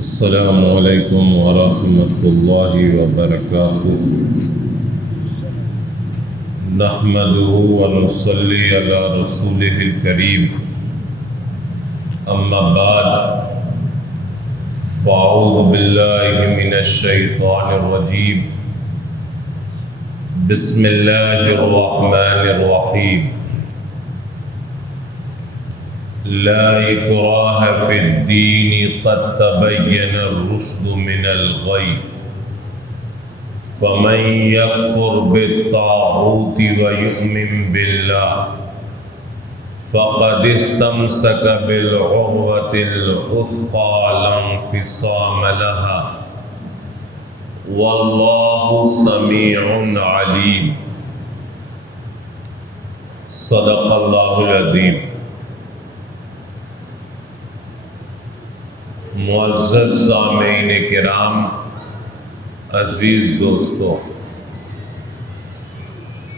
السلام علیکم ورحمۃ اللہ وبرکاتہ۔ نحمده ونصلی علی رسوله الکریم، اما بعد فاعوذ باللہ من الشیطان الرجیم، بسم اللہ الرحمن الرحیم۔ لا اکراہ فی الدین قد تبین الرشد من الغی، فمن یکفر بالطاغوت ویؤمن باللہ فقد استمسک بالعروۃ الوثقی لا انفصام لها، واللہ سمیع علیم۔ صدق اللہ العظیم۔ معزز سامعین کرام، عزیز دوستو،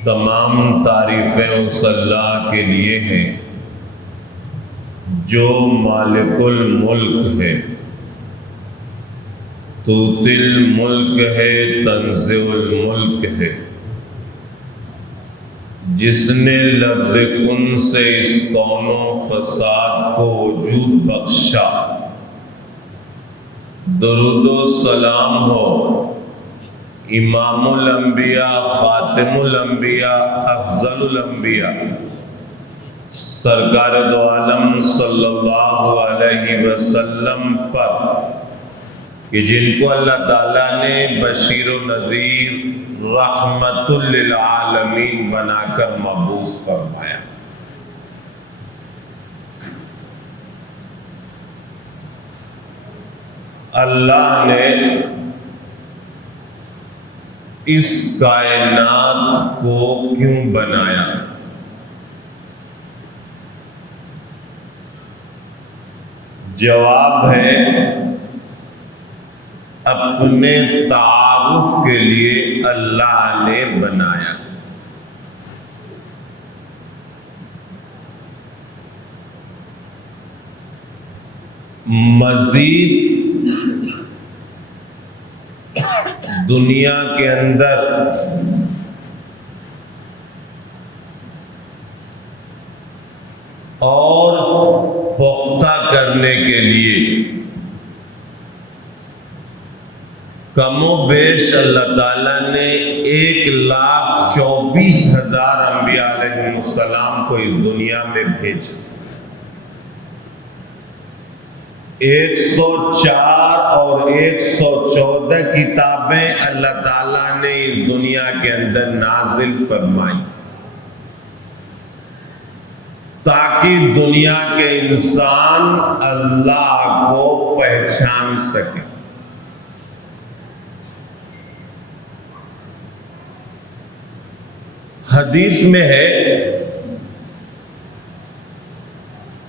تمام تعریفیں اس اللہ کے لیے ہیں جو مالک الملک ہے، توتی الملک ہے، تنزع الملک ہے، جس نے لفظ کن سے اس کون و فساد کو وجود بخشا۔ درود و سلام ہو امام الانبیاء، خاتم الانبیاء، افضل الانبیاء، سرکار دو عالم صلی اللہ علیہ وسلم پر، کہ جن کو اللہ تعالیٰ نے بشیر و نذیر، رحمت للعالمین بنا کر مبعوث فرمایا۔ اللہ نے اس کائنات کو کیوں بنایا؟ جواب ہے اپنے تعارف کے لیے اللہ نے بنایا۔ مزید دنیا کے اندر اور پختہ کرنے کے لیے کم و بیش اللہ تعالیٰ نے 1,24,000 انبیاء علیہ السلام کو اس دنیا میں بھیجا۔ 104 اور 114 کتابیں اللہ تعالیٰ نے اس دنیا کے اندر نازل فرمائی، تاکہ دنیا کے انسان اللہ کو پہچان سکے۔ حدیث میں ہے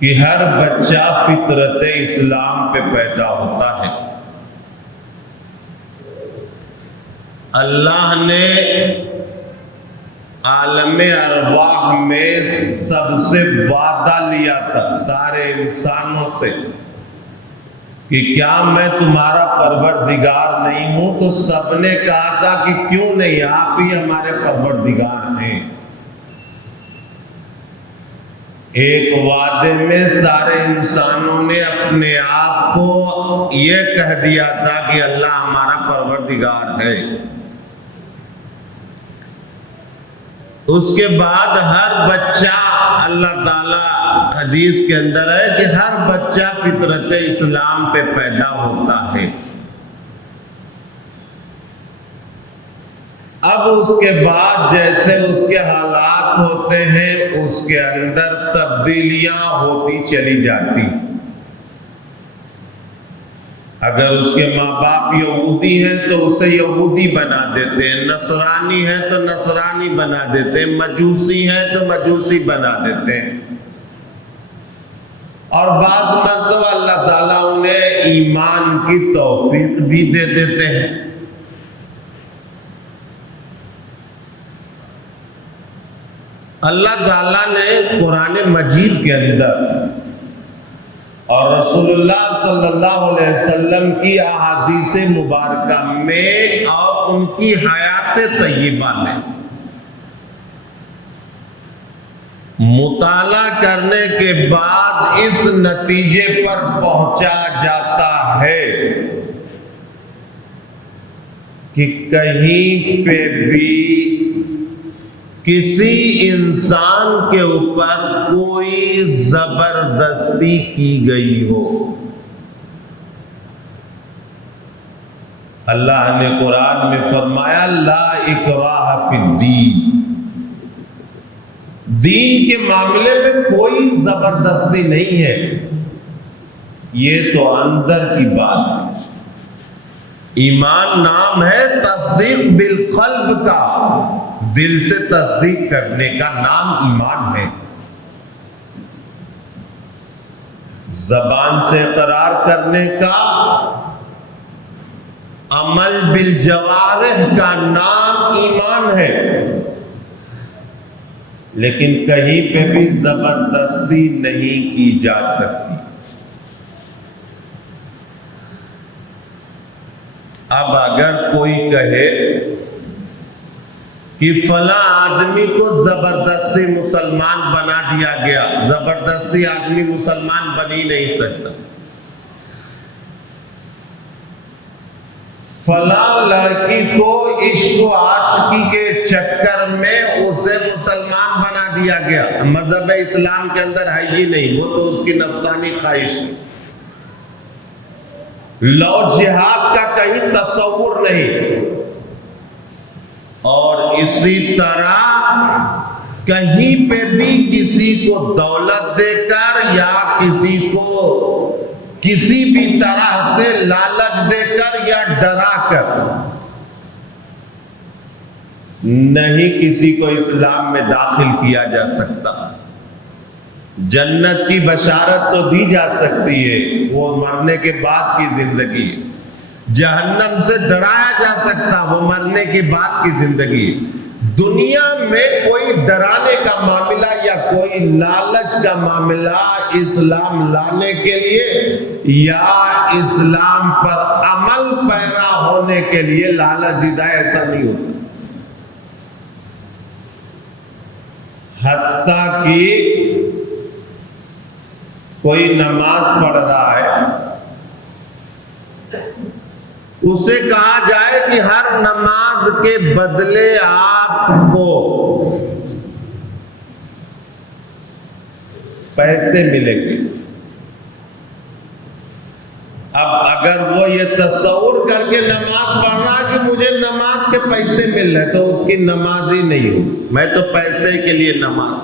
کہ ہر بچہ فطرت اسلام پہ پیدا ہوتا ہے۔ اللہ نے عالم ارواح میں سب سے وعدہ لیا تھا سارے انسانوں سے کہ کیا میں تمہارا پروردگار نہیں ہوں؟ تو سب نے کہا تھا کہ کیوں نہیں، آپ ہی ہمارے پروردگار ہیں۔ ایک وعدے میں سارے انسانوں نے اپنے آپ کو یہ کہہ دیا تھا کہ اللہ ہمارا پروردگار ہے۔ اس کے بعد ہر بچہ، اللہ تعالیٰ حدیث کے اندر ہے کہ ہر بچہ فطرت اسلام پہ پیدا ہوتا ہے۔ اب اس کے بعد جیسے اس کے حالات ہوتے ہیں، اس کے اندر تبدیلیاں ہوتی چلی جاتی۔ اگر اس کے ماں باپ یہودی ہیں تو اسے یہودی بنا دیتے ہیں، نصرانی ہے تو نصرانی بنا دیتے ہیں، مجوسی ہے تو مجوسی بنا دیتے ہیں۔ اور بعض مرتبہ اللہ تعالیٰ انہیں ایمان کی توفیق بھی دے دیتے ہیں۔ اللہ تعالیٰ نے قرآن مجید کے اندر اور رسول اللہ صلی اللہ علیہ وسلم کی احادیث مبارکہ میں اور ان کی حیات طیبہ میں مطالعہ کرنے کے بعد اس نتیجے پر پہنچا جاتا ہے کہ کہیں پہ بھی کسی انسان کے اوپر کوئی زبردستی کی گئی ہو. اللہ نے قرآن میں فرمایا لا اکراہ فی الدین، دین کے معاملے میں کوئی زبردستی نہیں ہے. یہ تو اندر کی بات ہے. ایمان نام ہے تصدیق بالقلب کا، دل سے تصدیق کرنے کا نام ایمان ہے. زبان سے اقرار کرنے کا، عمل بالجوارح کا نام ایمان ہے. لیکن کہیں پہ بھی زبردستی نہیں کی جا سکتی. اب اگر کوئی کہے کہ فلاں آدمی کو زبردستی مسلمان بنا دیا گیا، زبردستی آدمی مسلمان بن ہی نہیں سکتا. فلاں لڑکی کو عشق و عاشقی کے چکر میں اسے مسلمان بنا دیا گیا، مذہب اسلام کے اندر ہے ہی نہیں، وہ تو اس کی نفسانی خواہش ہے. لو جہاد کا کہیں تصور نہیں. اور اسی طرح کہیں پہ بھی کسی کو دولت دے کر یا کسی کو کسی بھی طرح سے لالچ دے کر یا ڈرا کر نہیں کسی کو اسلام میں داخل کیا جا سکتا. جنت کی بشارت تو دی جا سکتی ہے، وہ مرنے کے بعد کی زندگی ہے. جہنم سے ڈرایا جا سکتا، وہ مرنے کے بعد کی زندگی ہے. دنیا میں کوئی ڈرانے کا معاملہ یا کوئی لالچ کا معاملہ اسلام لانے کے لیے یا اسلام پر عمل پیرا ہونے کے لیے لالچ دیتا ہے، ایسا نہیں ہوتا. حتیٰ کہ کوئی نماز پڑھ رہا ہے، اسے کہا جائے کہ ہر نماز کے بدلے آپ کو پیسے ملیں گے. اب اگر وہ یہ تصور کر کے نماز پڑھ رہا کہ مجھے نماز کے پیسے مل رہے تو اس کی نماز ہی نہیں ہو. میں تو پیسے کے لیے نماز،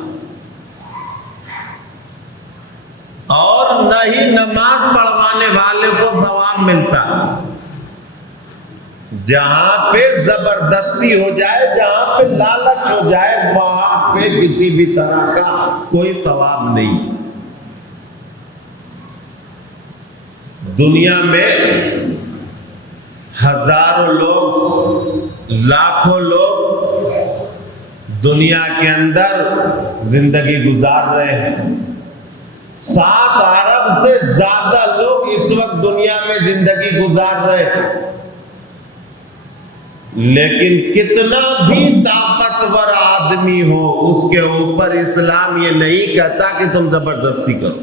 اور نہ ہی نماز پڑھوانے والے کو ثواب ملتا. جہاں پہ زبردستی ہو جائے، جہاں پہ لالچ ہو جائے، وہاں پہ کسی بھی طرح کا کوئی ثواب نہیں. دنیا میں ہزاروں لوگ، لاکھوں لوگ دنیا کے اندر زندگی گزار رہے ہیں. 7 ارب سے زیادہ لوگ اس وقت دنیا میں زندگی گزار رہے ہیں. لیکن کتنا بھی طاقتور آدمی ہو، اس کے اوپر اسلام یہ نہیں کہتا کہ تم زبردستی کرو.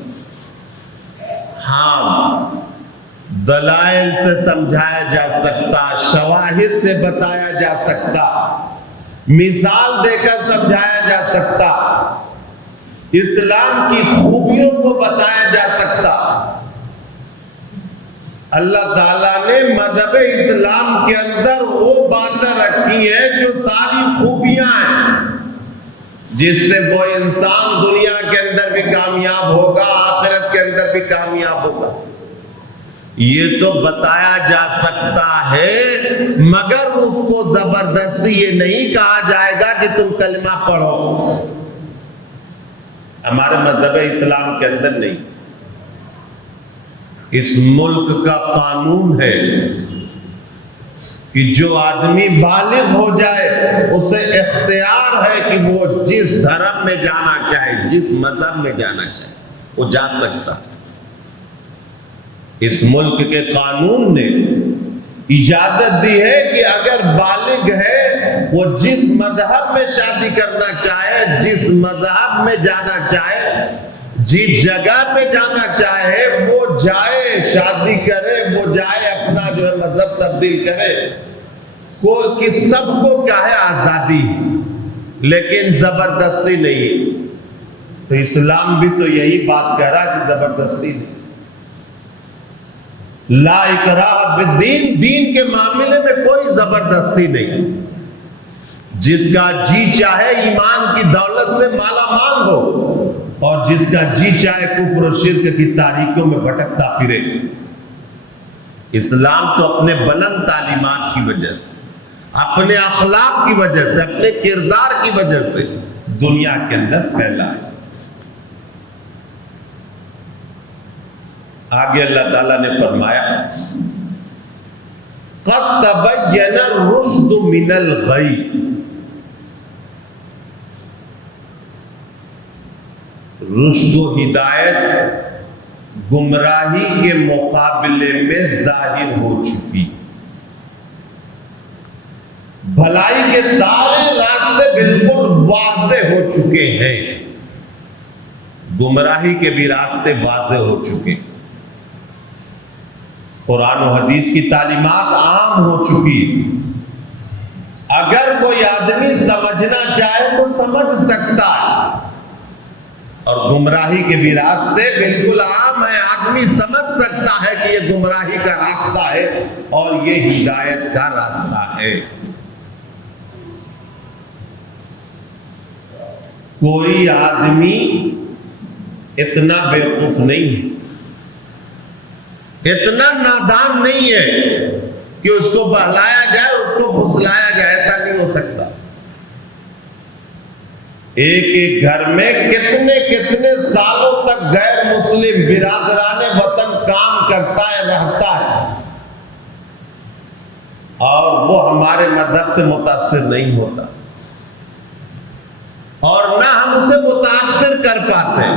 ہاں، دلائل سے سمجھایا جا سکتا، شواہد سے بتایا جا سکتا، مثال دے کر سمجھایا جا سکتا، اسلام کی خوبیوں کو بتایا جا سکتا. اللہ تعالیٰ نے مذہب اسلام کے اندر وہ باتیں رکھی ہیں جو ساری خوبیاں ہیں، جس سے وہ انسان دنیا کے اندر بھی کامیاب ہوگا، آخرت کے اندر بھی کامیاب ہوگا. یہ تو بتایا جا سکتا ہے، مگر اس کو زبردستی یہ نہیں کہا جائے گا کہ تم کلمہ پڑھو. ہمارے مذہب اسلام کے اندر نہیں. اس ملک کا قانون ہے کہ جو آدمی بالغ ہو جائے اسے اختیار ہے کہ وہ جس دھرم میں جانا چاہے، جس مذہب میں جانا چاہے، وہ جا سکتا. اس ملک کے قانون نے اجازت دی ہے کہ اگر بالغ ہے وہ جس مذہب میں شادی کرنا چاہے، جس مذہب میں جانا چاہے، جس جگہ پہ جانا چاہے وہ جائے، شادی کرے، وہ جائے، اپنا جو ہے مذہب تبدیل کرے، کہ سب کو کیا ہے آزادی، لیکن زبردستی نہیں۔ تو اسلام بھی تو یہی بات کہہ رہا کہ زبردستی نہیں، لا اکراہ فی الدین، دین کے معاملے میں کوئی زبردستی نہیں۔ جس کا جی چاہے ایمان کی دولت سے مالا مال ہو، اور جس کا جی چاہے کفر و شرک کی تاریکیوں میں بھٹکتا پھرے۔ اسلام تو اپنے بلند تعلیمات کی وجہ سے، اپنے اخلاق کی وجہ سے، اپنے کردار کی وجہ سے دنیا کے اندر پھیلا ہے۔ آگے اللہ تعالیٰ نے فرمایا قَدْ تَبَيَّنَ الرُّشْدُ مِنَ الْغَيِّ، رشد و ہدایت گمراہی کے مقابلے میں ظاہر ہو چکی، بھلائی کے سارے راستے بالکل واضح ہو چکے ہیں، گمراہی کے بھی راستے واضح ہو چکے، قرآن و حدیث کی تعلیمات عام ہو چکی، اگر کوئی آدمی سمجھنا چاہے تو سمجھ سکتا ہے، اور گمراہی کے بھی راستے بالکل عام ہیں، آدمی سمجھ سکتا ہے کہ یہ گمراہی کا راستہ ہے اور یہ ہدایت کا راستہ ہے۔ کوئی آدمی اتنا بیوقوف نہیں ہے، اتنا نادان نہیں ہے کہ اس کو بہلایا جائے، اس کو پھسلایا جائے، ایسا نہیں ہو سکتا۔ ایک ایک گھر میں کتنے کتنے سالوں تک غیر مسلم برادران وطن کام کرتا ہے، رہتا ہے، اور وہ ہمارے مذہب سے متاثر نہیں ہوتا، اور نہ ہم اسے متاثر کر پاتے۔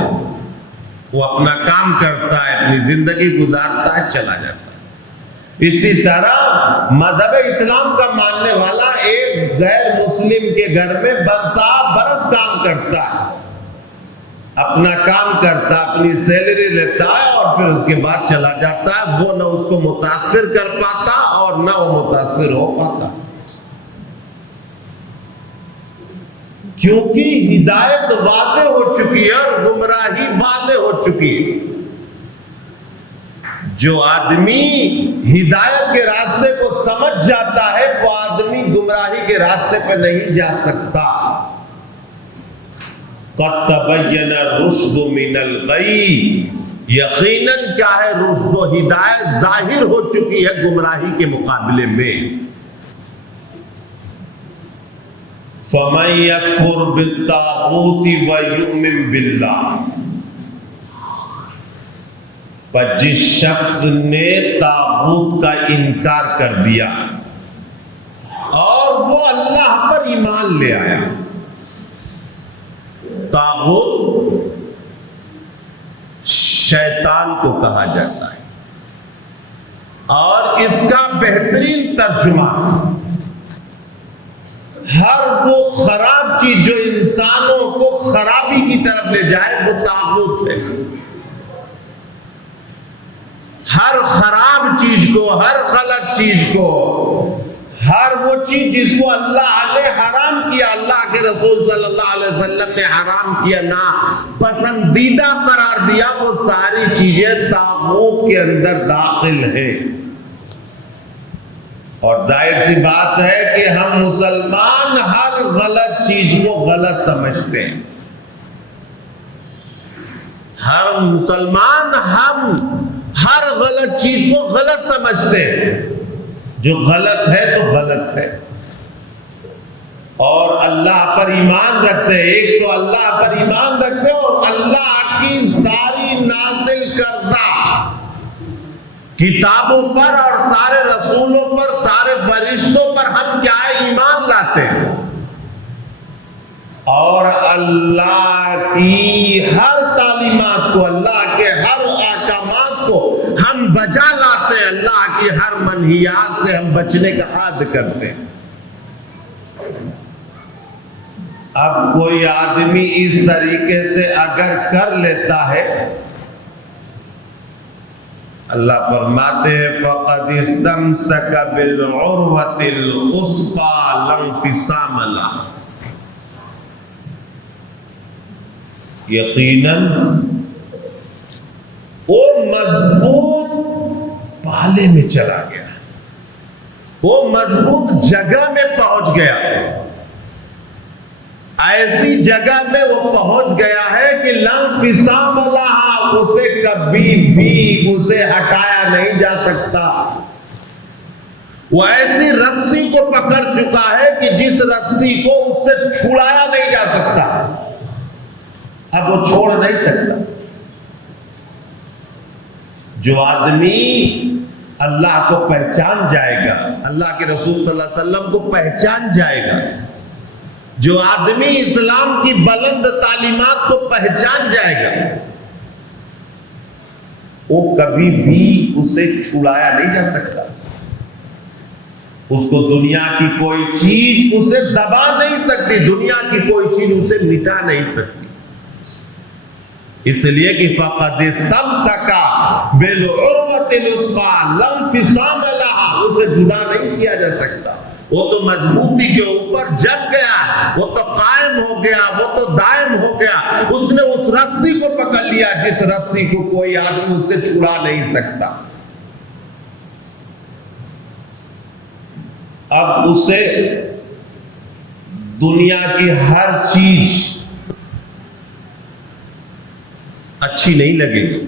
وہ اپنا کام کرتا ہے، اپنی زندگی گزارتا ہے، چلا جاتا ہے۔ اسی طرح مذہب اسلام کا ماننے والا ایک غیر مسلم کے گھر میں برسا برس کام کرتا ہے، اپنا کام کرتا ہے، اپنی سیلری لیتا ہے، اور پھر اس کے بعد چلا جاتا ہے۔ وہ نہ اس کو متاثر کر پاتا اور نہ وہ متاثر ہو پاتا، کیونکہ ہدایت واضح ہو چکی ہے اور گمراہی واضح ہو چکی ہے۔ جو آدمی ہدایت کے راستے کو سمجھ جاتا ہے وہ آدمی گمراہی کے راستے پہ نہیں جا سکتا۔ قَدْ تَبَيَّنَ الرُّشْدُ مِنَ الْغَيِّ، یقیناً کیا ہے، رشد و ہدایت ظاہر ہو چکی ہے گمراہی کے مقابلے میں۔ فَمَن يَكْفُرْ بِالطَّاغُوتِ وَيُؤْمِن بِاللَّهِ، پر جس شخص نے طاغوت کا انکار کر دیا اور وہ اللہ پر ایمان لے آیا۔ طاغوت شیطان کو کہا جاتا ہے، اور اس کا بہترین ترجمہ ہر وہ خراب چیز جو انسانوں کو خرابی کی طرف لے جائے وہ طاغوت ہے۔ ہر خراب چیز کو، ہر غلط چیز کو، ہر وہ چیز جس کو اللہ نے حرام کیا، اللہ کے رسول صلی اللہ علیہ وسلم نے حرام کیا، نا پسندیدہ قرار دیا، وہ ساری چیزیں طاغوت کے اندر داخل ہیں۔ اور ظاہر سی بات ہے کہ ہم مسلمان ہر غلط چیز کو غلط سمجھتے ہیں، ہر مسلمان ہم ہر غلط چیز کو غلط سمجھتے ہیں۔ جو غلط ہے تو غلط ہے، اور اللہ پر ایمان رکھتے ہیں۔ ایک تو اللہ پر ایمان رکھتے ہیں، اور اللہ کی ساری نازل کردہ کتابوں پر اور سارے رسولوں پر، سارے فرشتوں پر ہم کیا ہے، ایمان لاتے ہیں، اور اللہ کی ہر تعلیمات کو، اللہ کے ہر احکامات کو ہم بجا چاہتے ہیں, اللہ کی ہر منہیات سے ہم بچنے کا عہد کرتے ہیں. اب کوئی آدمی اس طریقے سے اگر کر لیتا ہے, اللہ فرماتے ہیں فَقَدِ اسْتَمْسَكَ بِالْعُرْوَةِ الْوُثْقَىٰ لَا انفِصَامَ لَهَا. یقیناً وہ مضبوط پالے میں چلا گیا, وہ مضبوط جگہ میں پہنچ گیا, ایسی جگہ میں وہ پہنچ گیا ہے کہ لا انفصام لہا, اسے کبھی بھی اسے ہٹایا نہیں جا سکتا. وہ ایسی رسی کو پکڑ چکا ہے کہ جس رسی کو اس سے چھڑایا نہیں جا سکتا, اب وہ چھوڑ نہیں سکتا. جو آدمی اللہ کو پہچان جائے گا, اللہ کے رسول صلی اللہ علیہ وسلم کو پہچان جائے گا, جو آدمی اسلام کی بلند تعلیمات کو پہچان جائے گا, وہ کبھی بھی اسے چھڑایا نہیں جا سکتا. اس کو دنیا کی کوئی چیز اسے دبا نہیں سکتی, دنیا کی کوئی چیز اسے مٹا نہیں سکتی. اس لیے کہ فَقَدِ اسْتَمْسَكَ بِالْعُرْوَةِ الْوُثْقَىٰ لَا انفِصَامَ لَهَا, اسے جدا نہیں کیا جا سکتا. وہ تو مضبوطی کے اوپر جم گیا, وہ تو قائم ہو گیا, وہ تو دائم ہو گیا. اس نے اس رسی کو پکڑ لیا جس رسی کو کوئی آدمی اس سے چھڑا نہیں سکتا. اب اسے دنیا کی ہر چیز اچھی نہیں لگے گی,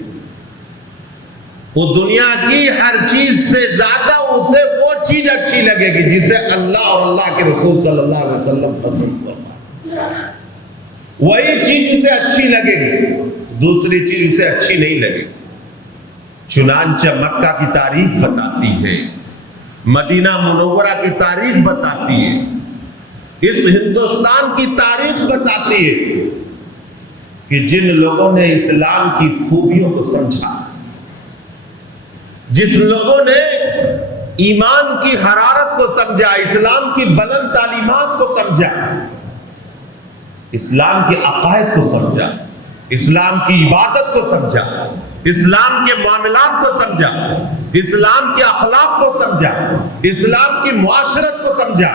وہ دنیا کی ہر چیز سے زیادہ اسے وہ چیز اچھی لگے گی جسے اللہ اور اللہ کے رسول صلی اللہ علیہ وسلم پسند کرتا. وہی چیز اسے اچھی لگے گی, دوسری چیز اسے اچھی نہیں لگے گی. چنانچہ مکہ کی تاریخ بتاتی ہے, مدینہ منورہ کی تاریخ بتاتی ہے, اس ہندوستان کی تاریخ بتاتی ہے کہ جن لوگوں نے اسلام کی خوبیوں کو سمجھا, جس لوگوں نے ایمان کی حرارت کو سمجھا, اسلام کی بلند تعلیمات کو سمجھا, اسلام کے عقائد کو سمجھا, اسلام کی عبادت کو سمجھا, اسلام کے معاملات کو سمجھا, اسلام کے اخلاق کو سمجھا, اسلام کی معاشرت کو سمجھا,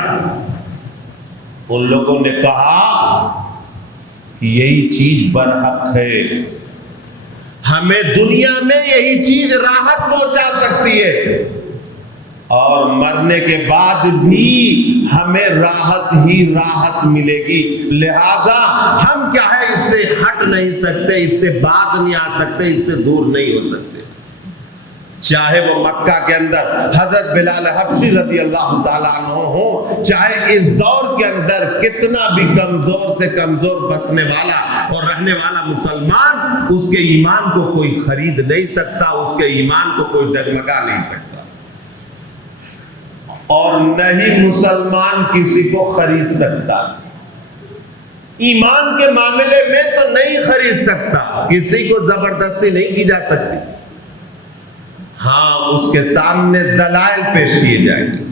ان لوگوں نے کہا کہ یہی چیز برحق ہے, ہمیں دنیا میں یہی چیز راحت پہنچا سکتی ہے, اور مرنے کے بعد بھی ہمیں راحت ہی راحت ملے گی. لہذا ہم کیا ہے, اس سے ہٹ نہیں سکتے, اس سے بات نہیں آ سکتے, اس سے دور نہیں ہو سکتے. چاہے وہ مکہ کے اندر حضرت بلال حبشی رضی اللہ تعالیٰ عنہ ہوں, چاہے اس دور کے اندر کتنا بھی کمزور سے کمزور بسنے والا اور رہنے والا مسلمان, اس کے ایمان کو کوئی خرید نہیں سکتا, اس کے ایمان کو کوئی ڈگمگا نہیں سکتا, اور نہ ہی مسلمان کسی کو خرید سکتا. ایمان کے معاملے میں تو نہیں خرید سکتا, کسی کو زبردستی نہیں کی جا سکتی. ہاں, اس کے سامنے دلائل پیش کیے جائیں گے,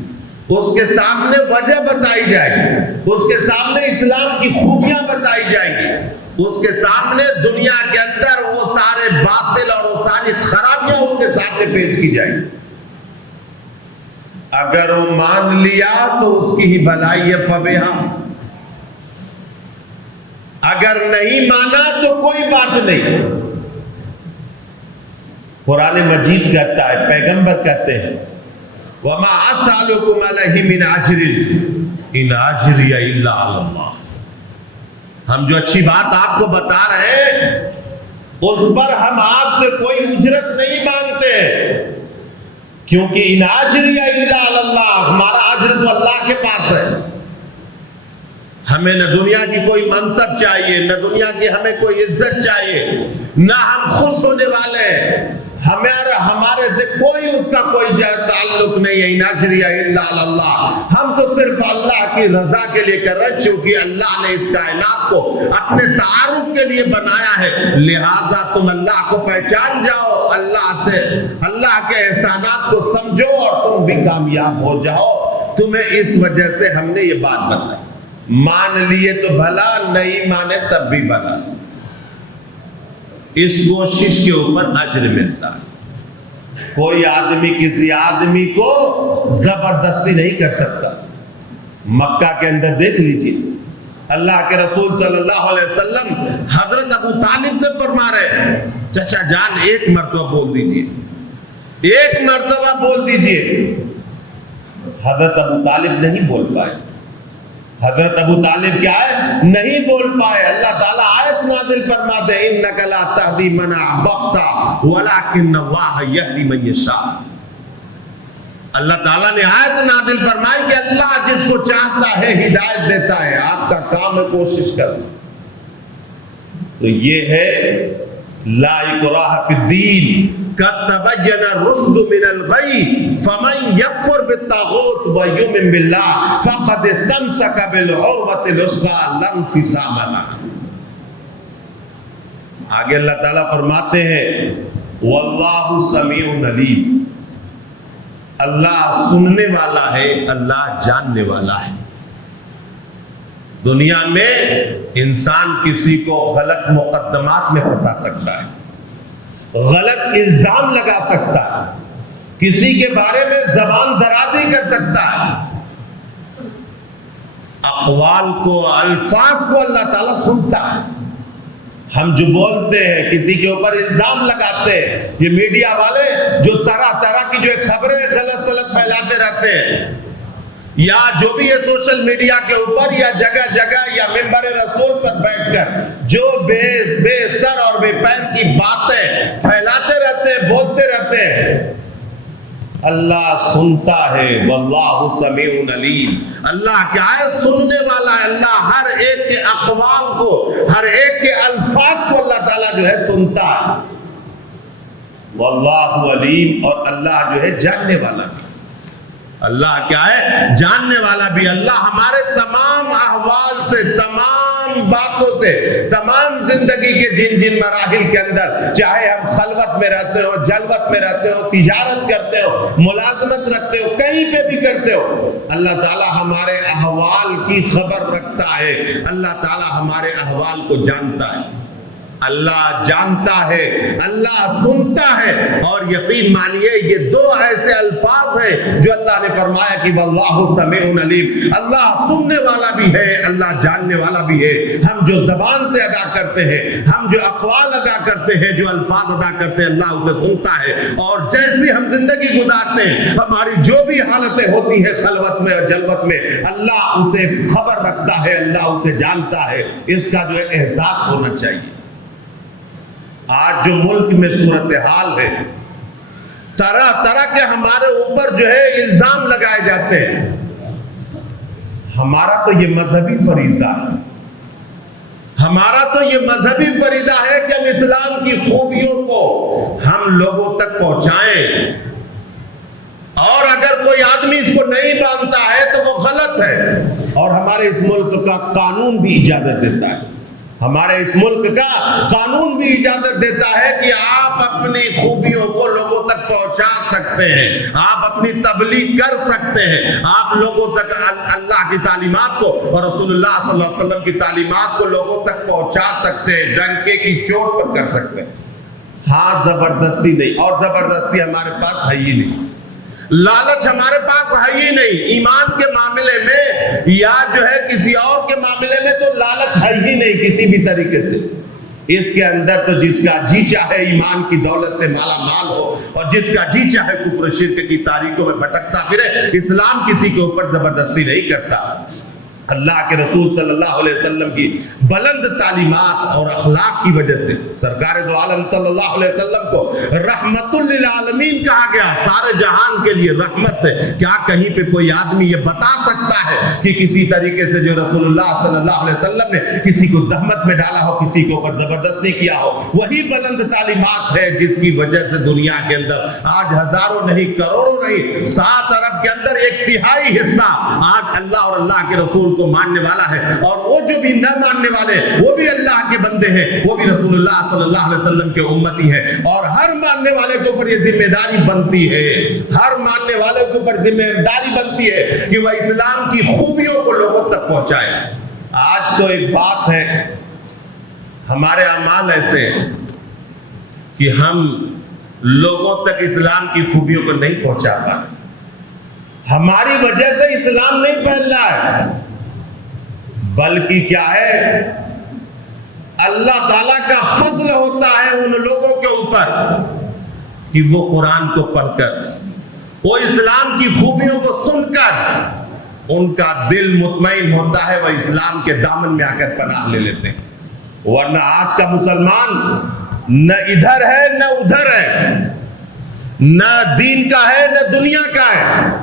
اس کے سامنے وجہ بتائی جائے گی, اس کے سامنے اسلام کی خوبیاں بتائی جائیں گی, اس کے سامنے دنیا کے اندر وہ سارے باطل اور وہ ساری خرابیاں اس کے سامنے پیش کی جائیں گی. اگر وہ مان لیا تو اس کی ہی بھلائی ہے فبہا, اگر نہیں مانا تو کوئی بات نہیں. قرآن مجید کہتا ہے, پیغمبر کہتے ہیں وَمَا أَسْأَلُكُمْ عَلَيْهِ مِنْ أَجْرٍ إِنْ أَجْرِيَ إِلَّا عَلَى اللَّهِ. ہم جو اچھی بات آپ کو بتا رہے ہیں اس پر ہم آپ سے کوئی اجرت نہیں مانگتے, کیونکہ إِنْ أَجْرِيَ إِلَّا عَلَى اللَّهِ, ہمارا اجر تو اللہ کے پاس ہے. ہمیں نہ دنیا کی کوئی منصب چاہیے, نہ دنیا کی ہمیں کوئی عزت چاہیے, نہ ہم خوش ہونے والے ہیں. ہمارے سے کوئی اس کا کوئی تعلق نہیں ہے. ان اجری الا اللہ، ہم تو صرف اللہ کی رضا کے لیے کر رہے ہیں، چونکہ اللہ نے اس کائنات کو اپنے تعارف کے لیے بنایا ہے، لہذا تم اللہ کو پہچان جاؤ، اللہ کے احسانات کو سمجھو اور تم بھی کامیاب ہو جاؤ. تمہیں اس وجہ سے ہم نے یہ بات بتائی. مان لیے تو بھلا، نہیں مانے تب بھی بھلا. اس کوشش کے اوپر اجر ملتا ہے. کوئی آدمی کسی آدمی کو زبردستی نہیں کر سکتا. مکہ کے اندر دیکھ لیجئے، اللہ کے رسول صلی اللہ علیہ وسلم حضرت ابو طالب سے فرما رہے، چچا جان ایک مرتبہ بول دیجئے، ایک مرتبہ بول دیجئے. حضرت ابو طالب نہیں بول پائے. حضرت ابو طالب کیا ہے؟ نہیں بول پائے. اللہ تعالیٰ آیت نازل فرماتے ہیں انک لا تہدی من احببت ولکن اللہ یہدی من یشاء. اللہ تعالیٰ نے آیت نازل فرمائی کہ اللہ جس کو چاہتا ہے ہدایت دیتا ہے. آپ کا کام ہے کوشش کرنا. تو یہ ہے لا اکراہ فی الدین قد تبین الرشد من الغی فمن یکفر بالطاغوت ویؤمن باللہ فقد استمسک بالعروۃ الوثقی لا انفصام لہا. آگے اللہ تعالیٰ فرماتے ہیں واللہ سمیع علیم، اللہ سننے والا ہے، اللہ جاننے والا ہے. دنیا میں انسان کسی کو غلط مقدمات میں پھنسا سکتا ہے، غلط الزام لگا سکتا ہے، کسی کے بارے میں زبان درازی کر سکتا ہے. اقوال کو، الفاظ کو اللہ تعالیٰ سنتا ہے. ہم جو بولتے ہیں، کسی کے اوپر الزام لگاتے ہیں، یہ میڈیا والے جو طرح طرح کی جو خبریں غلط سلط پھیلاتے رہتے ہیں، یا جو بھی یہ سوشل میڈیا کے اوپر یا جگہ جگہ یا ممبر رسول پر بیٹھ کر جو بے سر اور بے پیر کی باتیں پھیلاتے رہتے ہیں، بولتے رہتے ہیں، اللہ سنتا ہے. واللہ سمیع علیم، اللہ کیا ہے؟ سننے والا ہے. اللہ ہر ایک کے اقوال کو، ہر ایک کے الفاظ کو اللہ تعالیٰ جو ہے سنتا ہے. واللہ علیم، اور اللہ جو ہے جاننے والا بھی. اللہ کیا ہے؟ جاننے والا بھی. اللہ ہمارے تمام احوال سے، تمام باتوں سے، تمام زندگی کے جن مراحل کے اندر، چاہے ہم خلوت میں رہتے ہو، جلوت میں رہتے ہو، تجارت کرتے ہو، ملازمت رکھتے ہو، کہیں پہ بھی کرتے ہو، اللہ تعالیٰ ہمارے احوال کی خبر رکھتا ہے. اللہ تعالیٰ ہمارے احوال کو جانتا ہے. اللہ جانتا ہے، اللہ سنتا ہے. اور یقین مانیے یہ دو ایسے الفاظ ہیں جو اللہ نے فرمایا کہ واللہ سمیع علیم، اللہ سننے والا بھی ہے، اللہ جاننے والا بھی ہے. ہم جو زبان سے ادا کرتے ہیں، ہم جو اقوال ادا کرتے ہیں، جو الفاظ ادا کرتے ہیں، اللہ اسے سنتا ہے. اور جیسی ہم زندگی گزارتے ہیں، ہماری جو بھی حالتیں ہوتی ہیں خلوت میں اور جلوت میں، اللہ اسے خبر رکھتا ہے، اللہ اسے جانتا ہے. اس کا جو ہے احساس ہونا چاہیے. آج جو ملک میں صورتحال ہے، طرح طرح کے ہمارے اوپر جو ہے الزام لگائے جاتے ہیں. ہمارا تو یہ مذہبی فریضہ ہے، ہمارا تو یہ مذہبی فریضہ ہے کہ ہم اسلام کی خوبیوں کو ہم لوگوں تک پہنچائیں. اور اگر کوئی آدمی اس کو نہیں مانتا ہے تو وہ غلط ہے. اور ہمارے اس ملک کا قانون بھی اجازت دیتا ہے، ہمارے اس ملک کا قانون بھی اجازت دیتا ہے کہ آپ اپنی خوبیوں کو لوگوں تک پہنچا سکتے ہیں، آپ اپنی تبلیغ کر سکتے ہیں، آپ لوگوں تک اللہ کی تعلیمات کو اور رسول اللہ صلی اللہ علیہ وسلم کی تعلیمات کو لوگوں تک پہنچا سکتے ہیں، ڈنکے کی چوٹ پر کر سکتے ہیں. ہاں زبردستی نہیں، اور زبردستی ہمارے پاس ہے ہی نہیں، لالچ ہمارے پاس ہے ہی نہیں. ایمان کے معاملے میں یا جو ہے کسی اور کے معاملے میں تو لالچ ہے ہی نہیں کسی بھی طریقے سے. اس کے اندر تو جس کا جی چاہے ایمان کی دولت سے مالا مال ہو، اور جس کا جی چاہے کفر شرک کی تاریکوں میں بھٹکتا پھرے. اسلام کسی کے اوپر زبردستی نہیں کرتا. اللہ کے رسول صلی اللہ علیہ وسلم کی بلند تعلیمات اور اخلاق کی وجہ سے سرکار دو عالم صلی اللہ علیہ وسلم کو رحمت للعالمین کہا گیا، سارے جہان کے لیے رحمت ہے۔ کیا کہیں پہ کوئی آدمی یہ بتا سکتا ہے کہ کسی طریقے سے جو رسول اللہ صلی اللہ علیہ وسلم نے کسی کو زحمت میں ڈالا ہو، کسی کے اوپر زبردستی کیا ہو؟ وہی بلند تعلیمات ہے جس کی وجہ سے دنیا کے اندر آج ہزاروں نہیں، کروڑوں نہیں، 7 ارب کے اندر 1/3 حصہ آج اللہ اور اللہ کے رسول کو ماننے والا ہے، اور وہ جو بھی نہ ماننے والے وہ بھی اللہ کے بندے ہیں، وہ بھی رسول اللہ صلی اللہ علیہ وسلم کے امتی ہیں۔ اور ہر ماننے والے کے اوپر یہ ذمہ داری بنتی ہے، ہر ماننے والے کے اوپر ذمہ داری بنتی ہے کہ وہ اسلام کی خوبیوں کو لوگوں تک پہنچائے۔ آج تو ایک بات ہے، ہمارے اعمال ایسے کہ ہم لوگوں تک اسلام کی خوبیوں کو نہیں پہنچا پاتے، ہماری وجہ سے اسلام نہیں پھیل رہا ہے، بلکہ کیا ہے، اللہ تعالیٰ کا فضل ہوتا ہے ان لوگوں کے اوپر کہ وہ قرآن کو پڑھ کر، وہ اسلام کی خوبیوں کو سن کر ان کا دل مطمئن ہوتا ہے، وہ اسلام کے دامن میں آ کر پناہ لے لیتے ہیں۔ ورنہ آج کا مسلمان نہ ادھر ہے نہ ادھر ہے، نہ دین کا ہے نہ دنیا کا ہے،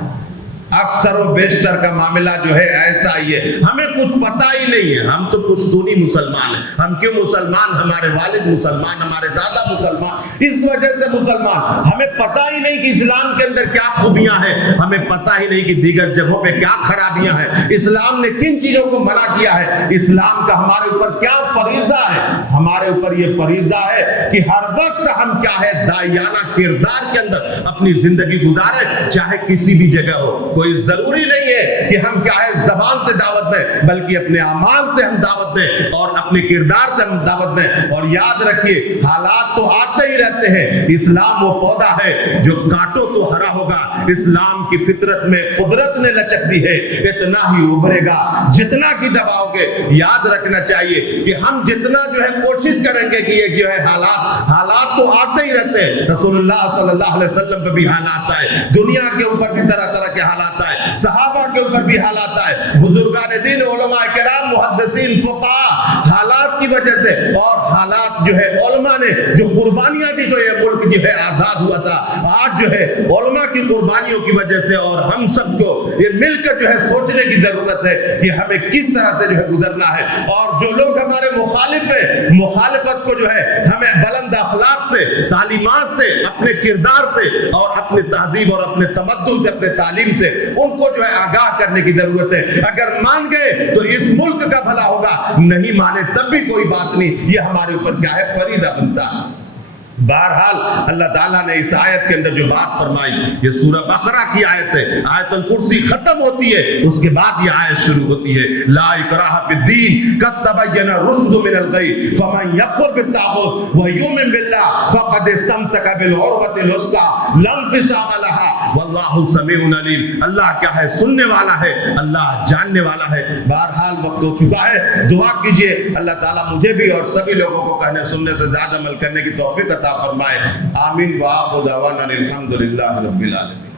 اکثر و بیشتر کا معاملہ جو ہے ایسا ہی ہے۔ ہمیں کچھ پتہ ہی نہیں ہے، ہم تو پشتونی مسلمان ہیں۔ ہم کیوں مسلمان؟ ہمارے والد مسلمان، ہمارے دادا مسلمان، اس وجہ سے مسلمان۔ ہمیں پتہ ہی نہیں کہ اسلام کے اندر کیا خوبیاں ہیں، ہمیں پتہ ہی نہیں کہ دیگر جگہوں پہ کیا خرابیاں ہیں، اسلام نے کن چیزوں کو منع کیا ہے، اسلام کا ہمارے اوپر کیا فریضہ ہے۔ ہمارے اوپر یہ فریضہ ہے کہ ہر وقت ہم کیا ہے، داعیانہ کردار کے اندر اپنی زندگی گزاریں، چاہے کسی بھی جگہ ہو۔ کوئی ضروری نہیں ہے کہ ہم کیا ہے زبان سے دعوت دیں، بلکہ اپنے اعمال سے ہم دعوت دیں اور اپنے کردار سے ہم دعوت دیں۔ اور یاد رکھیے، حالات تو آتے ہی رہتے ہیں، اسلام وہ پودا ہے جو کاٹو تو ہرا ہوگا۔ اسلام کی فطرت میں قدرت نے لچک دی ہے، اتنا ہی ابھرے گا جتنا کی دباؤ گے۔ یاد رکھنا چاہیے کہ ہم جتنا جو ہے کوشش کریں گے کہ یہ جو ہے حالات تو آتے ہی رہتے ہیں۔ رسول اللہ صلی اللہ علیہ وسلم پہ بھی حالات آئے، دنیا کے اوپر بھی طرح طرح کے حالات آئے، صحابہ کے اوپر بھی حالات آئے، بزرگان دین، علماء کرام، محدثین، فقہاء، حالات کی وجہ سے، اور حالات جو ہے علماء نے جو قربانیاں دی تو یہ ملک جو ہے آزاد ہوا تھا۔ آج جو ہے علماء کی قربانیوں کی وجہ سے اور ہم سب کو یہ مل کر جو ہے سوچنے کی ضرورت ہے کہ ہمیں کس طرح سے جو ہے گزرنا ہے۔ اور جو لوگ ہمارے مخالف ہیں، مخالفت کو جو ہے ہمیں بلند اخلاق سے، تعلیمات سے، اپنے کردار سے اور اپنے تہذیب اور اپنے تمدن سے، اپنے تعلیم سے ان کو جو ہے آگاہ کرنے کی ضرورت ہے۔ اگر مان گئے تو اس ملک کا بھلا ہوگا، نہیں مانے تب بھی کوئی بات نہیں، یہ ہمارے اوپر کیا ہے، فریضہ بنتا ہے۔ بہرحال اللہ تعالیٰ نے اس آیت کے اندر جو بات فرمائی، یہ سورہ بقرہ کی آیت ہے، آیت الکرسی ختم ہوتی ہے، اس کے بعد یہ آیت شروع ہوتی ہے، لا اکراہ فی الدین قد تبین الرشد من الغی فمن یکفر بالطاغوت ویؤمن باللہ فقد استمسک بالعروۃ الوثقی لا انفصام لها واللہ سمیع علیم۔ اللہ کیا ہے، سننے والا ہے، اللہ جاننے والا ہے۔ بہرحال وقت ہو چکا ہے، دعا کیجئے اللہ تعالیٰ مجھے بھی اور سبھی لوگوں کو کہنے سننے سے زیادہ عمل کرنے کی توفیق عطا فرمائے۔ آمین۔ وآخر دعوانا الحمدللہ رب العالمین۔